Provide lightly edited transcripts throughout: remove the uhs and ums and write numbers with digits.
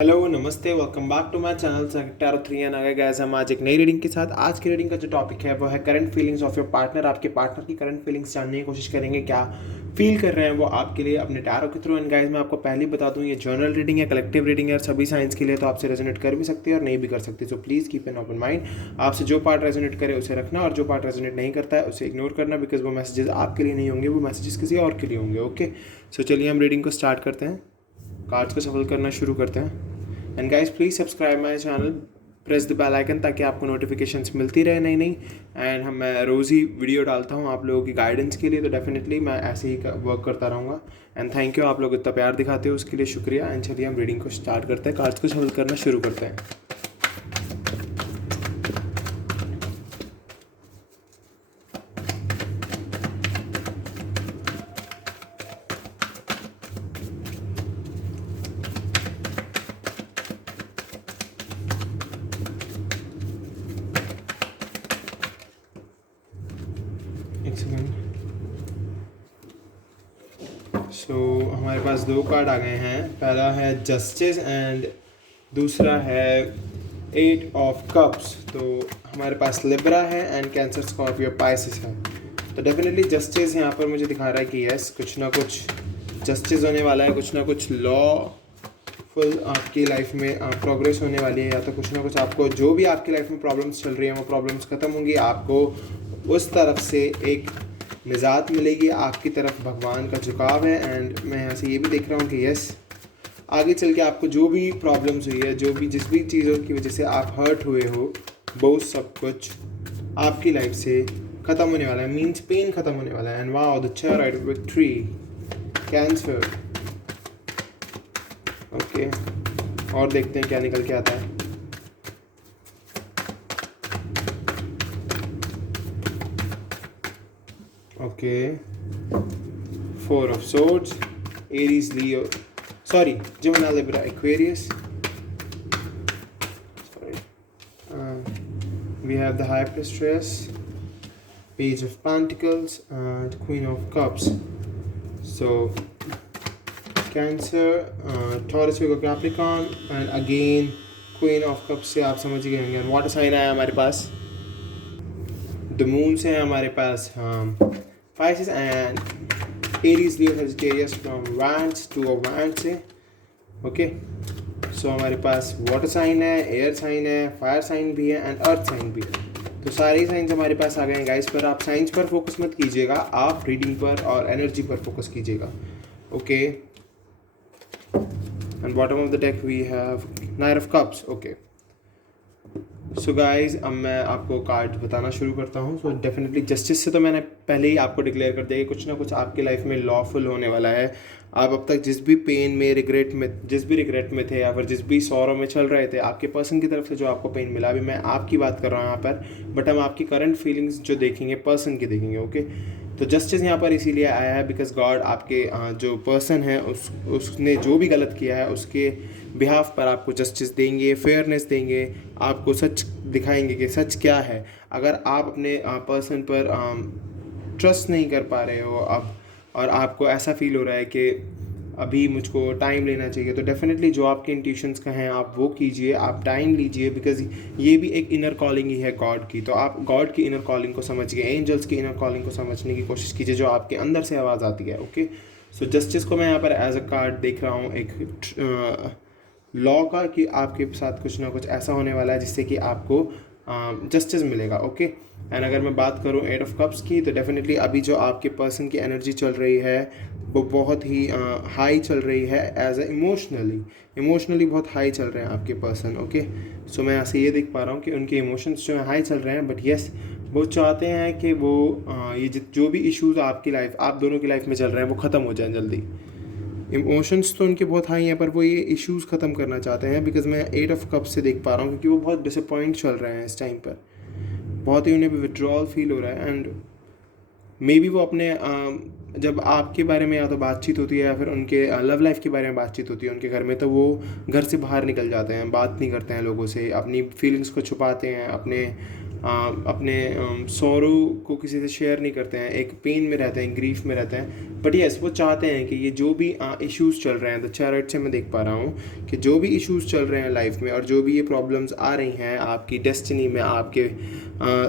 Hello नमस्ते, welcome back to my channel tarot 3 and आगे guys हम आज एक नई रीडिंग के साथ। आज की रीडिंग का जो टॉपिक है वो है current feelings of your partner. आपके पार्टनर की करंट फीलिंग्स जानने की कोशिश करेंगे, क्या फील कर रहे हैं वो आपके लिए अपने टैरो के थ्रू। एंड गाइस मैं आपको पहले ही बता दूं, ये जर्नल रीडिंग है, कलेक्टिव रीडिंग है और सभी साइंस के लिए, तो आपसे रेजोनेट कर भी सकती है और नहीं भी कर सकती। So please keep an open mind. आपसे जो पार्ट रेजोनेट करे उसे रखना और जो पार्ट रेजोनेट नहीं करता है उसे इग्नोर करना, बिकॉज वो मैसेजेस आपके लिए नहीं होंगे, वो मैसेजेस किसी और के लिए होंगे। ओके, सो चलिए हम रीडिंग को स्टार्ट करते हैं। कार्ड्स को सफल करना शुरू करते हैं। And guys please subscribe my channel, press the bell icon ताकि आपको नोटिफिकेशंस मिलती रहे नई नई। एंड मैं रोज़ ही वीडियो डालता हूँ आप लोगों की गाइडेंस के लिए, तो डेफिनेटली मैं ऐसे ही वर्क करता रहूँगा। एंड थैंक यू, आप लोग इतना प्यार दिखाते हो उसके लिए शुक्रिया। एंड चलिए हम रीडिंग को स्टार्ट करते हैं, कार्ड्स को सफल करना शुरू करते हैं। एक सेकेंड। सो हमारे पास दो कार्ड आ गए हैं। पहला है जस्टिस एंड दूसरा है 8 ऑफ कप्स। तो हमारे पास लिब्रा है एंड कैंसर, स्कॉर्पियो, पाइसिस है। तो डेफिनेटली जस्टिस यहाँ पर मुझे दिखा रहा है कि यस, कुछ ना कुछ जस्टिस होने वाला है, कुछ ना कुछ लॉ फुल आपकी लाइफ में प्रोग्रेस होने वाली है, या तो कुछ ना कुछ आपको जो भी आपकी लाइफ में प्रॉब्लम्स चल रही हैं वो प्रॉब्लम्स ख़त्म होंगी। आपको उस तरफ से एक निजात मिलेगी, आपकी तरफ भगवान का झुकाव है। एंड मैं यहाँ से ये भी देख रहा हूँ कि यस, आगे चल के आपको जो भी प्रॉब्लम्स हुई है, जो भी जिस भी चीज़ों की वजह से आप हर्ट हुए हो, वो सब कुछ आपकी लाइफ से ख़त्म होने वाला है। मीन्स पेन ख़त्म होने वाला है। एंड वाओ, द चार विक्ट्री, कैंसर। ओके, और देखते हैं क्या निकल के आता है। Okay, 4 of swords, Aries, Leo, sorry, Gemini, Libra, Aquarius. Sorry. We have the High Priestess, Page of Pentacles, and Queen of Cups. So, Cancer, Taurus, Virgo, Capricorn, and again Queen of Cups से आप समझ गए होंगे। Water sign आया हमारे पास, the moon से है हमारे पास Pisces and Aries, Leo, Sagittarius from Wands, 2 of Wands से। ओके, सो हमारे पास वाटर साइन है, एयर साइन है, फायर साइन भी है एंड अर्थ साइन भी है। तो सारे साइंस हमारे पास आ गए हैं गाइस। पर आप साइंस पर फोकस मत कीजिएगा, आप रीडिंग पर और एनर्जी पर फोकस कीजिएगा। Okay, and bottom of the deck we have 9 of cups. Okay, so guys अब मैं आपको कार्ड बताना शुरू करता हूँ। सो डेफिनेटली जस्टिस से तो मैंने पहले ही आपको डिक्लेयर कर दिया कि कुछ ना कुछ आपकी लाइफ में लॉफुल होने वाला है। आप अब तक जिस भी पेन में, रिग्रेट में, जिस भी रिग्रेट में थे या फिर जिस भी सौरों में चल रहे थे, आपके पर्सन की तरफ से जो आपको पेन मिला, अभी मैं आपकी बात कर रहा हूँ यहाँ पर, बट हम आपकी करंट फीलिंग्स जो देखेंगे पर्सन की देखेंगे। ओके, तो जस्टिस यहाँ पर इसीलिए आया है बिकॉज गॉड आपके जो पर्सन है उसने जो भी गलत किया है उसके बिहाफ पर आपको जस्टिस देंगे, फेयरनेस देंगे, आपको सच दिखाएंगे कि सच क्या है। अगर आप अपने पर्सन पर ट्रस्ट नहीं कर पा रहे हो अब, और आपको ऐसा फील हो रहा है कि अभी मुझको टाइम लेना चाहिए, तो डेफिनेटली जो आपके इंट्यूशंस का हैं आप वो कीजिए, आप टाइम लीजिए, बिकॉज ये भी एक इनर कॉलिंग ही है गॉड की। तो आप गॉड की इनर कॉलिंग को समझिए, एंजल्स की इनर कॉलिंग को समझने की कोशिश कीजिए जो आपके अंदर से आवाज़ आती है। ओके, सो जस्टिस को मैं यहाँ पर एज अ कार्ड देख रहा हूँ, एक लॉ का, कि आपके साथ कुछ ना कुछ ऐसा होने वाला है जिससे कि आपको जस्टिस मिलेगा। ओके, एंड अगर मैं बात करूँ 8 ऑफ कप्स की, तो डेफिनेटली अभी जो आपके पर्सन की एनर्जी चल रही है वो बहुत ही हाई चल रही है। एज ए इमोशनली बहुत हाई चल रहे हैं आपके पर्सन। ओके, सो मैं ऐसे ये देख पा रहा हूँ कि उनके इमोशंस जो हैं हाई चल रहे हैं, बट येस वो चाहते हैं कि वो ये जो भी इश्यूज़ आपकी लाइफ, आप दोनों की लाइफ में चल रहे हैं, वो ख़त्म हो जाएं जल्दी। इमोशंस तो उनके बहुत हाई हैं, पर वो ये इश्यूज़ ख़त्म करना चाहते हैं, बिकॉज मैं 8 ऑफ कप से देख पा रहा हूँ, क्योंकि वो बहुत डिसअपॉइंट चल रहे हैं इस टाइम पर, बहुत ही उन्हें विड्रॉल फील हो रहा है। एंड मे बी वो अपने जब आपके बारे में या तो बातचीत होती है या फिर उनके लव लाइफ के बारे में बातचीत होती है उनके घर में, तो वो घर से बाहर निकल जाते हैं, बात नहीं करते हैं लोगों से, अपनी फीलिंग्स को छुपाते हैं, अपने अपने सौरों को किसी से शेयर नहीं करते हैं, एक पेन में रहते हैं, ग्रीफ में रहते हैं। बट यस, वो चाहते हैं कि ये जो भी इश्यूज़ चल रहे हैं, द चैरिट से मैं देख पा रहा हूँ कि जो भी इश्यूज़ चल रहे हैं लाइफ में और जो भी ये प्रॉब्लम्स आ रही हैं आपकी डेस्टिनी में, आपके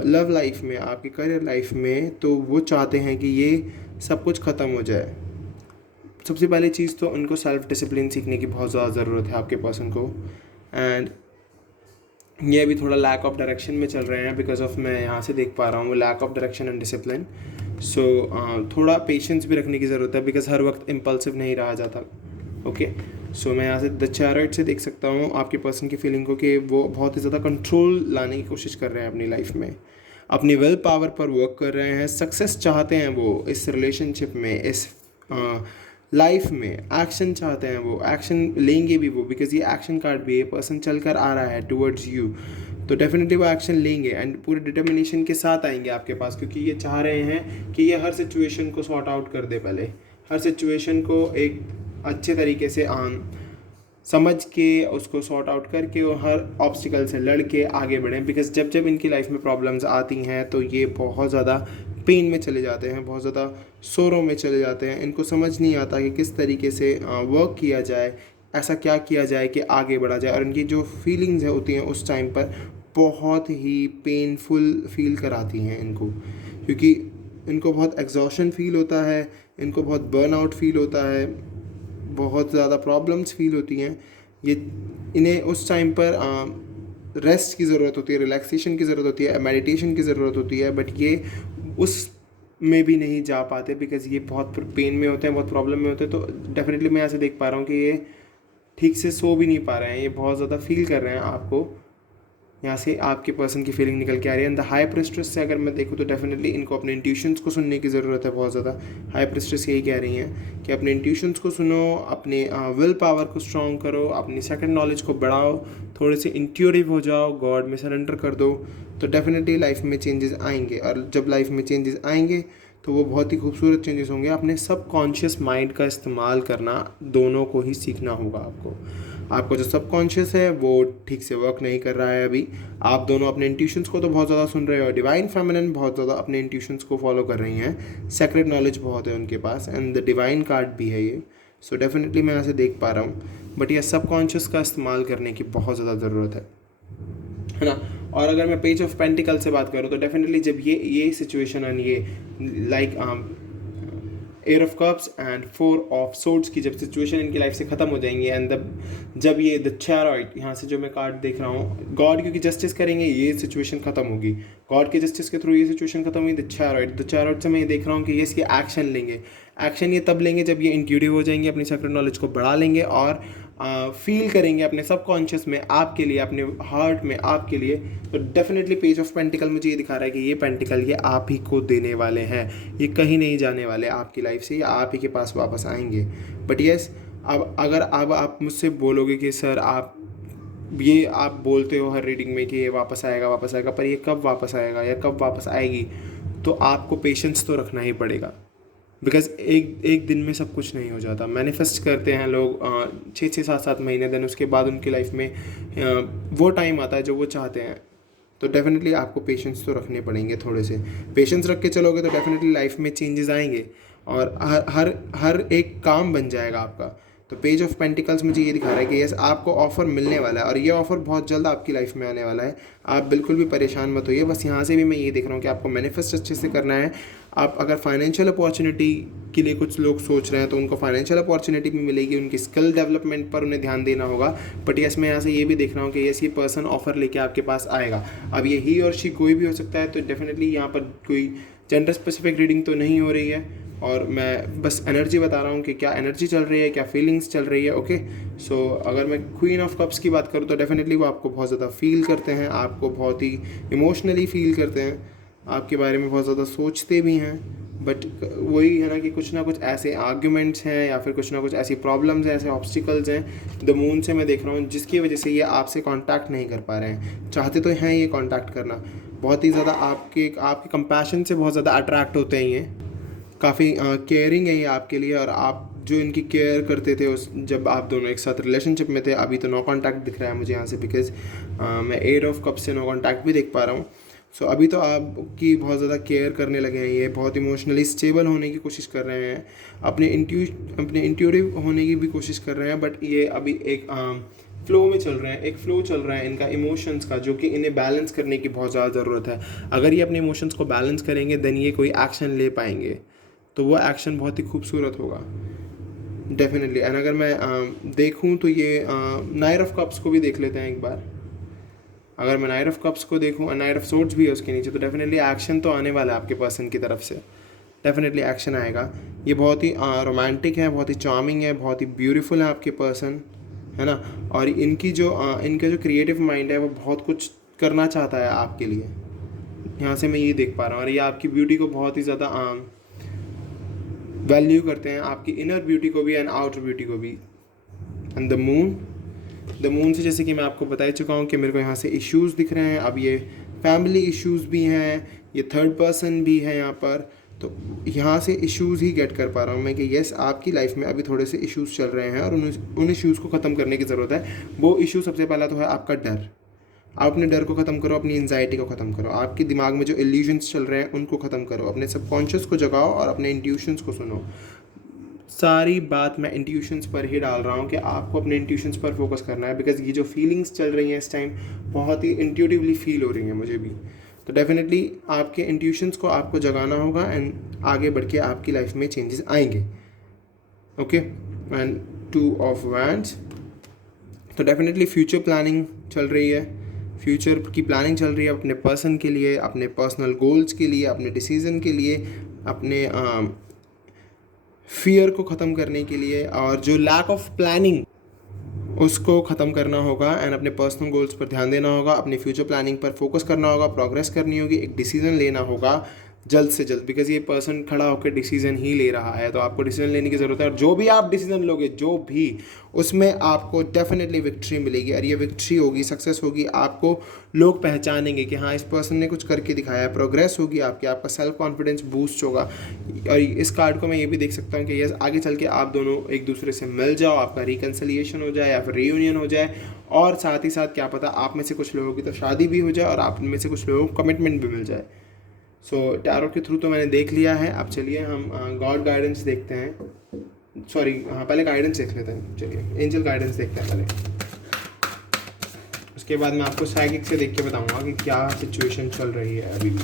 लव लाइफ में, आपके करियर लाइफ में, तो वो चाहते हैं कि ये सब कुछ ख़त्म हो जाए। सबसे पहली चीज़ तो उनको सेल्फ डिसिप्लिन सीखने की बहुत ज़्यादा ज़रूरत है आपके पर्सन को। एंड ये अभी थोड़ा लैक ऑफ डायरेक्शन में चल रहे हैं, बिकॉज ऑफ मैं यहाँ से देख पा रहा हूँ lack of direction and discipline. So थोड़ा पेशेंस भी रखने की ज़रूरत है, बिकॉज हर वक्त इम्पल्सिव नहीं रहा जाता। ओके, सो मैं यहाँ से द चैरिट से देख सकता हूँ आपके पर्सन की फीलिंग को कि वो बहुत ही ज़्यादा कंट्रोल लाने की कोशिश कर रहे हैं अपनी लाइफ में, अपनी विल पावर पर वर्क कर रहे हैं, सक्सेस चाहते हैं वो इस रिलेशनशिप में, इस लाइफ में एक्शन चाहते हैं, वो एक्शन लेंगे भी वो, बिकॉज ये एक्शन कार्ड भी, ये पर्सन चल कर आ रहा है टुवर्ड्स यू, तो डेफिनेटली वो एक्शन लेंगे एंड पूरे डिटर्मिनेशन के साथ आएंगे आपके पास, क्योंकि ये चाह रहे हैं कि ये हर सिचुएशन को सॉर्ट आउट कर दे, पहले हर सिचुएशन को एक अच्छे तरीके से समझ के उसको सॉर्ट आउट करके और हर ऑब्स्टिकल से लड़ के आगे बढ़ें। बिकॉज जब जब इनकी लाइफ में प्रॉब्लम्स आती हैं तो ये बहुत ज़्यादा पेन में चले जाते हैं, बहुत ज़्यादा सोरों में चले जाते हैं। इनको समझ नहीं आता कि किस तरीके से वर्क किया जाए, ऐसा क्या किया जाए कि आगे बढ़ा जाए। और इनकी जो फीलिंग्स है होती हैं उस टाइम पर बहुत ही पेनफुल फील कराती हैं इनको, क्योंकि इनको बहुत एग्जॉशन फील होता है, इनको बहुत बर्नआउट फील होता है, बहुत ज़्यादा प्रॉब्लम्स फील होती हैं। ये इन्हें उस टाइम पर रेस्ट की ज़रूरत होती है, रिलैक्सेशन की ज़रूरत होती है, मेडिटेशन की ज़रूरत होती है, बट ये उस में भी नहीं जा पाते बिकॉज ये बहुत पेन में होते हैं, बहुत प्रॉब्लम में होते हैं। तो डेफिनेटली मैं ऐसे देख पा रहा हूँ कि ये ठीक से सो भी नहीं पा रहे हैं, ये बहुत ज़्यादा फील कर रहे हैं आपको। यहाँ से आपके पर्सन की फीलिंग निकल के आ रही है। द हाई प्रेस्ट्रेस से अगर मैं देखूँ तो डेफिनेटली इनको अपने इंट्यूशंस को सुनने की ज़रूरत है बहुत ज़्यादा। हाई प्रेस्ट्रेस यही कह रही हैं कि अपने इंट्यूशंस को सुनो, अपने विल पावर को स्ट्रॉन्ग करो, अपनी सेकंड नॉलेज को बढ़ाओ, थोड़े से इंट्यूटिव हो जाओ, गॉड में सरेंडर कर दो, तो डेफिनेटली लाइफ में चेंजेस आएंगे। और जब लाइफ में चेंजेस आएंगे तो वो बहुत ही खूबसूरत चेंजेस होंगे। अपने सबकॉन्शियस माइंड का इस्तेमाल करना दोनों को ही सीखना होगा आपको। आपको जो सबकॉन्शियस है वो ठीक से वर्क नहीं कर रहा है अभी। आप दोनों अपने इंट्यूशंस को तो बहुत ज़्यादा सुन रहे हो, डिवाइन फेमिनिन बहुत ज़्यादा अपने इंट्यूशंस को फॉलो कर रही हैं, सेक्रेट नॉलेज बहुत है उनके पास एंड द डिवाइन कार्ड भी है ये। सो डेफिनेटली मैं यहाँ से देख पा रहा हूँ, बट ये सबकॉन्शियस का इस्तेमाल करने की बहुत ज़्यादा ज़रूरत है ना। और अगर मैं पेज ऑफ पेंटिकल से बात करूँ तो डेफिनेटली जब ये सिचुएशन एंड ये like air of cups and four of swords की जब सिचुएशन इनकी लाइफ से ख़त्म हो जाएंगी एंड जब ये द चैरियट, यहाँ से जो मैं कार्ड देख रहा हूँ, गॉड क्योंकि जस्टिस करेंगे ये सिचुएशन ख़त्म होगी, गॉड के जस्टिस के थ्रू ये सिचुएशन ख़त्म हुई। द चैरियट से मैं ये देख रहा हूँ कि ये इसके एक्शन लेंगे। एक्शन ये तब लेंगे जब ये इंट्यूटिव हो जाएंगे, अपनी सेक्रेट नॉलेज को बढ़ा लेंगे और फील करेंगे अपने सबकॉन्शियस में आपके लिए, अपने हार्ट में आपके लिए। तो डेफिनेटली पेज ऑफ पेंटिकल मुझे ये दिखा रहा है कि ये पेंटिकल ये आप ही को देने वाले हैं, ये कहीं नहीं जाने वाले आपकी लाइफ से, ये आप ही के पास वापस आएंगे। बट यस, अब अगर अब आप मुझसे बोलोगे कि सर आप बोलते हो हर रीडिंग में कि ये वापस आएगा, पर ये कब वापस आएगा या कब वापस आएगी, तो आपको पेशेंस तो रखना ही पड़ेगा। बिकॉज एक दिन में सब कुछ नहीं हो जाता। मैनिफेस्ट करते हैं लोग 6-6, 7-7 महीने, दिन उसके बाद उनकी लाइफ में वो टाइम आता है जो वो चाहते हैं। तो डेफिनेटली आपको पेशेंस तो रखने पड़ेंगे, थोड़े से पेशेंस रख के चलोगे तो डेफिनेटली लाइफ में चेंजेस आएंगे और हर एक काम बन जाएगा आपका। तो पेज ऑफ पेंटिकल्स मुझे ये दिखा रहा है कि यस, आपको ऑफ़र मिलने वाला है और ये ऑफ़र बहुत जल्द आपकी लाइफ में आने वाला है। आप बिल्कुल भी परेशान मत होइए। बस यहाँ से भी मैं ये देख रहा हूँ कि आपको मैनिफेस्ट अच्छे से करना है। आप अगर फाइनेंशियल अपॉर्चुनिटी के लिए कुछ लोग सोच रहे हैं तो उनको फाइनेंशियल अपॉर्चुनिटी भी मिलेगी, उनकी स्किल डेवलपमेंट पर उन्हें ध्यान देना होगा। बट यस, मैं यहाँ से ये भी देख रहा हूँ कि यस, ये पर्सन ऑफ़र लेके आपके पास आएगा। अब ये ही और शी कोई भी हो सकता है, तो डेफिनेटली यहाँ पर कोई जेंडर स्पेसिफिक रीडिंग तो नहीं हो रही है और मैं बस एनर्जी बता रहा हूँ कि क्या एनर्जी चल रही है, क्या फीलिंग्स चल रही है। ओके, सो अगर मैं क्वीन ऑफ कप्स की बात करूँ तो डेफिनेटली वो आपको बहुत ज़्यादा फील करते हैं, आपको बहुत ही इमोशनली फील करते हैं, आपके बारे में बहुत ज़्यादा सोचते भी हैं। बट वही है ना कि कुछ ना कुछ ऐसे आर्ग्यूमेंट्स हैं या फिर कुछ ना कुछ ऐसी प्रॉब्लम्स हैं, ऐसे ऑब्स्टिकल्स हैं द मून से मैं देख रहा हूँ, जिसकी वजह से ये आपसे कांटेक्ट नहीं कर पा रहे हैं। चाहते तो हैं ये कांटेक्ट करना, बहुत ही ज़्यादा आपके कंपैशन से बहुत ज़्यादा अट्रैक्ट होते हैं, ये काफ़ी केयरिंग है ये आपके लिए। और आप जो इनकी केयर करते थे उस जब आप दोनों एक साथ रिलेशनशिप में थे, अभी तो नो कांटेक्ट दिख रहा है मुझे यहाँ से, बिकॉज मैं एट ऑफ कप से नो कांटेक्ट भी देख पा रहा हूँ। सो अभी तो आपकी बहुत ज़्यादा केयर करने लगे हैं, ये बहुत इमोशनली स्टेबल होने की कोशिश कर रहे हैं, अपने इंट्यूटिव होने की भी कोशिश कर रहे हैं, बट ये अभी एक फ्लो में चल रहे हैं, एक फ्लो चल रहा है इनका इमोशंस का, जो कि इन्हें बैलेंस करने की बहुत ज़्यादा ज़रूरत है। अगर ये अपने इमोशंस को बैलेंस करेंगे देन ये कोई एक्शन ले पाएंगे, तो वो एक्शन बहुत ही खूबसूरत होगा डेफिनेटली। एंड अगर मैं देखूं तो ये नाइट ऑफ कप्स को भी देख लेते हैं एक बार। अगर मैं नाइट ऑफ कप्स को देखूं, नाइट ऑफ सोर्ड्स भी है उसके नीचे, तो डेफिनेटली एक्शन तो आने वाला है आपके पर्सन की तरफ से, डेफिनेटली एक्शन आएगा। ये बहुत ही रोमांटिक है, बहुत ही चार्मिंग है, बहुत ही ब्यूटीफुल है आपके पर्सन, है ना। और इनका जो क्रिएटिव माइंड है वो बहुत कुछ करना चाहता है आपके लिए, यहाँ से मैं ये देख पा रहा हूँ। और ये आपकी ब्यूटी को बहुत ही ज़्यादा वैल्यू करते हैं, आपकी इनर ब्यूटी को भी एंड आउटर ब्यूटी को भी। एंड द मून से जैसे कि मैं आपको बता ही चुका हूँ कि मेरे को यहाँ से इश्यूज़ दिख रहे हैं। अब ये फैमिली इश्यूज़ भी हैं, ये थर्ड पर्सन भी है यहाँ पर, तो यहाँ से इश्यूज़ ही गेट कर पा रहा हूँ मैं कि येस आपकी लाइफ में अभी थोड़े से इश्यूज़ चल रहे हैं और उन इश्यूज़ को ख़त्म करने की ज़रूरत है। वो इशू सबसे पहला तो है आपका डर। आप अपने डर को ख़त्म करो, अपनी एंजाइटी को ख़त्म करो, आपके दिमाग में जो इल्यूजन्स चल रहे हैं उनको ख़त्म करो, अपने सबकॉन्शियस को जगाओ और अपने इंट्यूशंस को सुनो। सारी बात मैं इंट्यूशंस पर ही डाल रहा हूँ कि आपको अपने इंट्यूशंस पर फोकस करना है, बिकॉज ये जो फीलिंग्स चल रही हैं इस टाइम बहुत ही इंट्यूटिवली फील हो रही हैं मुझे भी। तो डेफिनेटली आपके इंट्यूशंस को आपको जगाना होगा एंड आगे बढ़ के आपकी लाइफ में चेंजेस आएंगे। ओके, एंड 2 ऑफ वैंड्स, तो डेफिनेटली फ्यूचर प्लानिंग चल रही है, फ्यूचर की प्लानिंग चल रही है अपने पर्सन के लिए, अपने पर्सनल गोल्स के लिए, अपने डिसीज़न के लिए, अपने फियर को ख़त्म करने के लिए, और जो लैक ऑफ प्लानिंग उसको ख़त्म करना होगा एंड अपने पर्सनल गोल्स पर ध्यान देना होगा, अपनी फ्यूचर प्लानिंग पर फोकस करना होगा, प्रोग्रेस करनी होगी, एक डिसीज़न लेना होगा जल्द से जल्द, बिकॉज ये पर्सन खड़ा होकर डिसीज़न ही ले रहा है, तो आपको डिसीज़न लेने की ज़रूरत है। और जो भी आप डिसीज़न लोगे, जो भी, उसमें आपको डेफिनेटली विक्ट्री मिलेगी, और ये विक्ट्री होगी, सक्सेस होगी, आपको लोग पहचानेंगे कि हाँ इस पर्सन ने कुछ करके दिखाया है, प्रोग्रेस होगी आपकी, आपका सेल्फ कॉन्फिडेंस बूस्ट होगा। और इस कार्ड को मैं ये भी देख सकता हूँ कि ये आगे चल के आप दोनों एक दूसरे से मिल जाओ, आपका रिकन्सिलिएशन हो जाए या फिर रीयूनियन हो जाए, और साथ ही साथ क्या पता आप में से कुछ लोगों की तो शादी भी हो जाए और आप में से कुछ लोगों को कमिटमेंट भी मिल जाए। सो टैरो के थ्रू तो मैंने देख लिया है। अब चलिए हम गॉड गाइडेंस देखते हैं, सॉरी हाँ पहले गाइडेंस देख लेते हैं, चलिए एंजल गाइडेंस देखते हैं पहले, उसके बाद मैं आपको साइकिक से देख के बताऊंगा कि क्या सिचुएशन चल रही है अभी भी।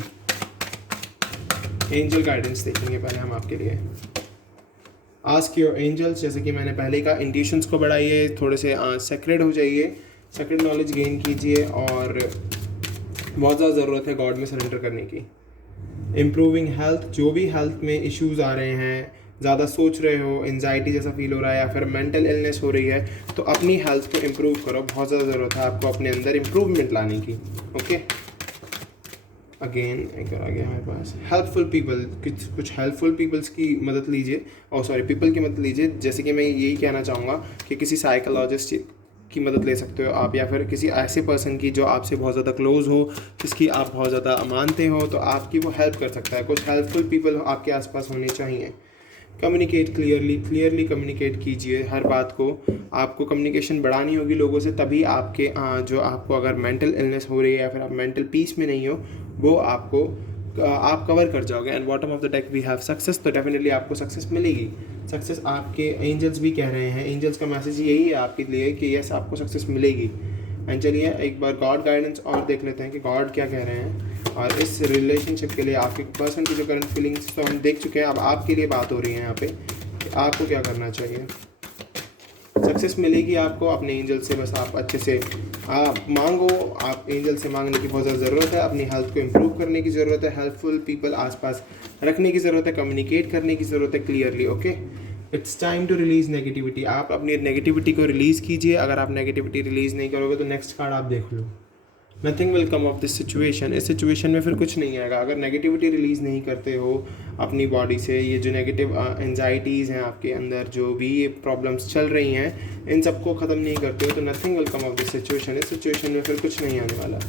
एंजल गाइडेंस देखेंगे पहले हम आपके लिए। आस्क योर एंजल्स, जैसे कि मैंने पहले कहा, इंट्यूशंस को बढ़ाइए, थोड़े से सेक्रेड हो जाइए, सेक्रेड नॉलेज गेन कीजिए, और बहुत ज़्यादा ज़रूरत है गॉड में सरेंडर करने की। इम्प्रूविंग हेल्थ, जो भी हेल्थ में इश्यूज़ आ रहे हैं, ज़्यादा सोच रहे हो, एंजाइटी जैसा फील हो रहा है या फिर मेंटल इलनेस हो रही है, तो अपनी हेल्थ को इम्प्रूव करो, बहुत ज़्यादा ज़रूरत है आपको अपने अंदर इम्प्रूवमेंट लाने की। ओके, अगेन एक और आ गया हमारे पास हेल्पफुल पीपल, कुछ हेल्पफुल पीपल्स की मदद लीजिए, और सॉरी पीपल की मदद लीजिए। जैसे कि मैं यही कहना चाहूँगा कि किसी साइकोलॉजिस्ट की मदद ले सकते हो आप, या फिर किसी ऐसे पर्सन की जो आपसे बहुत ज़्यादा क्लोज हो, जिसकी आप बहुत ज़्यादा मानते हो, तो आपकी वो हेल्प कर सकता है। कुछ हेल्पफुल पीपल आपके आसपास होने चाहिए। कम्युनिकेट क्लियरली कम्युनिकेट कीजिए हर बात को, आपको कम्युनिकेशन बढ़ानी होगी लोगों से, तभी आपके जो आपको अगर मेंटल इलनेस हो रही है या फिर आप मेंटल पीस में नहीं हो, वो आपको आप कवर कर जाओगे। And bottom of the deck we have success, तो डेफिनेटली आपको सक्सेस मिलेगी। सक्सेस आपके एंजल्स भी कह रहे हैं, एंजल्स का मैसेज यही है आपके लिए कि यस आपको सक्सेस मिलेगी। एंड चलिए एक बार गॉड गाइडेंस और देख लेते हैं कि गॉड क्या कह रहे हैं। और इस रिलेशनशिप के लिए आपके पर्सन की जो करंट फीलिंग्स तो हम देख चुके हैं, अब आपके लिए बात हो रही है यहाँ पे कि आपको क्या करना चाहिए। सक्सेस मिलेगी आपको अपने एंजल से, बस आप अच्छे से आप मांगो, आप एंजल से मांगने की बहुत ज़्यादा ज़रूरत है, अपनी हेल्थ को इम्प्रूव करने की ज़रूरत है, हेल्पफुल पीपल आसपास रखने की ज़रूरत है, कम्युनिकेट करने की ज़रूरत है clearly. Okay, it's time to release negativity. आप अपनी नेगेटिविटी को रिलीज़ कीजिए। अगर आप नेगेटिविटी रिलीज़ नहीं करोगे तो नेक्स्ट कार्ड आप देख लो, nothing will come of this situation. इस सिचुएशन में फिर कुछ नहीं आएगा अगर नेगेटिविटी रिलीज़ नहीं करते हो अपनी बॉडी से। ये जो नेगेटिव एंजाइटीज़ हैं आपके अंदर, जो भी ये प्रॉब्लम्स चल रही हैं, इन सबको ख़त्म नहीं करते हो तो nothing will come of this situation. इस सिचुएशन में फिर कुछ नहीं आने वाला।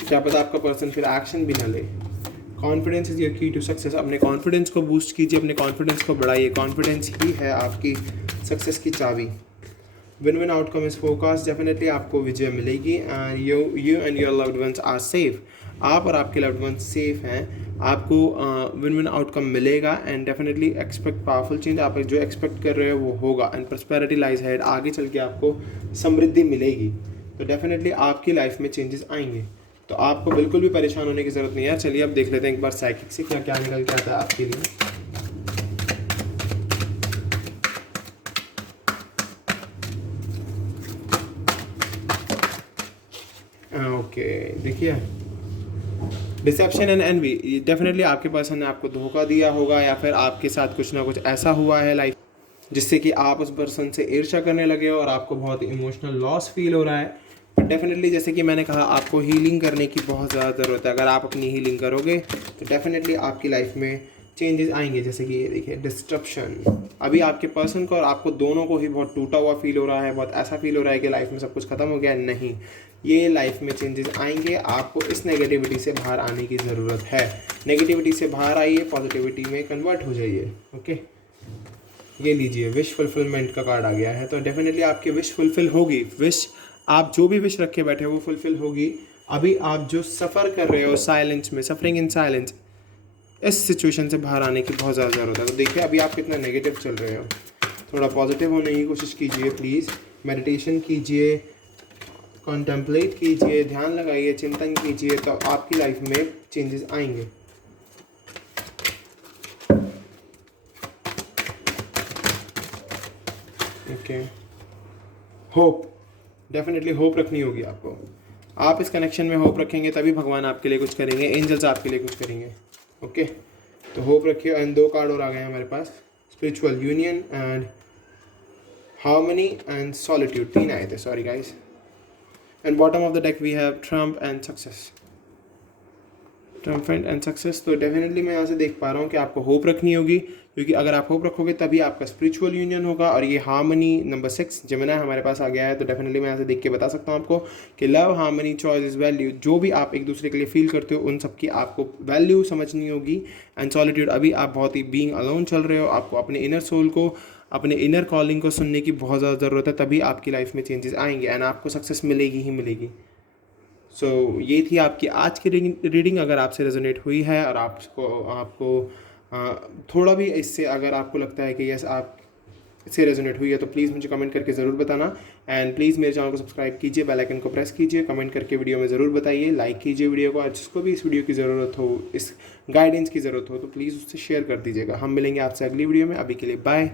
क्या पता आपका पर्सन फिर एक्शन भी ना ले। कॉन्फिडेंस इज़ योर की टू सक्सेस। अपने कॉन्फिडेंस को बूस्ट कीजिए, अपने कॉन्फिडेंस को बढ़ाइए। कॉन्फिडेंस ही है आपकी सक्सेस की चाबी। Win win outcome is focus, definitely आपको विजय मिलेगी and you and your loved ones are safe, आप और आपके लव्ड वंस सेफ हैं, आपको विन विन आउटकम मिलेगा and definitely expect powerful change, आप जो एक्सपेक्ट कर रहे हो वो होगा एंड प्रॉस्पेरिटी लाइज हेड, आगे चल के आपको समृद्धि मिलेगी। तो डेफिनेटली आपकी लाइफ में चेंजेस आएंगे, तो आपको बिल्कुल भी परेशान होने की ज़रूरत नहीं है। चलिए अब देख लेते हैं एक बार साइकिक से क्या क्या निकल के आता है आपके लिए। ओके देखिए, डिसेप्शन एंड एनवी, डेफिनेटली आपके पर्सन ने आपको धोखा दिया होगा या फिर आपके साथ कुछ ना कुछ ऐसा हुआ है लाइफ जिससे कि आप उस पर्सन से ईर्ष्या करने लगे हो और आपको बहुत इमोशनल लॉस फील हो रहा है। बट डेफिनेटली जैसे कि मैंने कहा, आपको हीलिंग करने की बहुत ज़्यादा ज़रूरत है। अगर आप अपनी हीलिंग करोगे तो डेफिनेटली आपकी लाइफ में चेंजेस आएंगे। जैसे कि ये देखिए डिस्ट्रप्शन, अभी आपके पर्सन को और आपको दोनों को ही बहुत टूटा हुआ फील हो रहा है, बहुत ऐसा फील हो रहा है कि लाइफ में सब कुछ खत्म हो गया। नहीं, ये लाइफ में चेंजेस आएंगे, आपको इस नेगेटिविटी से बाहर आने की ज़रूरत है। नेगेटिविटी से बाहर आइए, पॉजिटिविटी में कन्वर्ट हो जाइए। ओके, ये लीजिए, विश फुलफिलमेंट का कार्ड आ गया है, तो डेफिनेटली आपकी विश फुलफिल होगी। विश, आप जो भी विश रखे बैठे हो वो फुलफिल होगी। अभी आप जो सफ़र कर रहे हो साइलेंस में, सफरिंग इन साइलेंस, इस सिचुएशन से बाहर आने की बहुत ज़्यादा ज़रूरत है। तो देखिए अभी आप कितना नेगेटिव चल रहे हो, थोड़ा पॉजिटिव होने की कोशिश कीजिए प्लीज़। मेडिटेशन कीजिए, कॉन्टेम्पलेट कीजिए, ध्यान लगाइए, चिंतन कीजिए, तो आपकी लाइफ में चेंजेस आएंगे। ओके, होप, डेफिनेटली होप रखनी होगी आपको। आप इस कनेक्शन में होप रखेंगे तभी भगवान आपके लिए कुछ करेंगे, एंजल्स आपके लिए कुछ करेंगे। ओके, तो होप रखिए। एंड 2 कार्ड और आ गए हैं हमारे पास, spiritual union and harmony and solitude, 3 आए थे, sorry guys. And bottom of the deck we have trump and success, triumphant and success. तो डेफिनेटली मैं यहाँ से देख पा रहा हूँ कि आपको होप रखनी होगी, क्योंकि अगर आप होप रखोगे तभी आपका स्पिरिचुअल यूनियन होगा। और ये हार्मनी नंबर 6 जेमिनी हमारे पास आ गया है, तो डेफिनेटली मैं यहाँ से देख के बता सकता हूँ आपको कि love, harmony, choice is value, जो भी आप एक दूसरे के लिए फील करते हो उन सब की आपको वैल्यू समझनी होगी। एंड सॉलिट्यूड, अभी आप बहुत ही बीइंग अलोन चल रहे हो, आपको अपने इनर सोल को, अपने इनर कॉलिंग को सुनने की बहुत ज़्यादा ज़रूरत है, तभी आपकी लाइफ में चेंजेस आएंगे एंड आपको सक्सेस मिलेगी ही मिलेगी। सो ये थी आपकी आज की रीडिंग। अगर आपसे रेजोनेट हुई है और आपको थोड़ा भी इससे अगर आपको लगता है कि यस आप इससे रेजोनेट हुई है, तो प्लीज़ मुझे कमेंट करके ज़रूर बताना। एंड प्लीज़ मेरे चैनल को सब्सक्राइब कीजिए, बेल आइकन को प्रेस कीजिए, कमेंट करके वीडियो में ज़रूर बताइए, लाइक कीजिए वीडियो को, और जिसको भी इस वीडियो की ज़रूरत हो, इस गाइडेंस की ज़रूरत हो, तो प्लीज़ उससे शेयर कर दीजिएगा। हम मिलेंगे आपसे अगली वीडियो में, अभी के लिए बाय।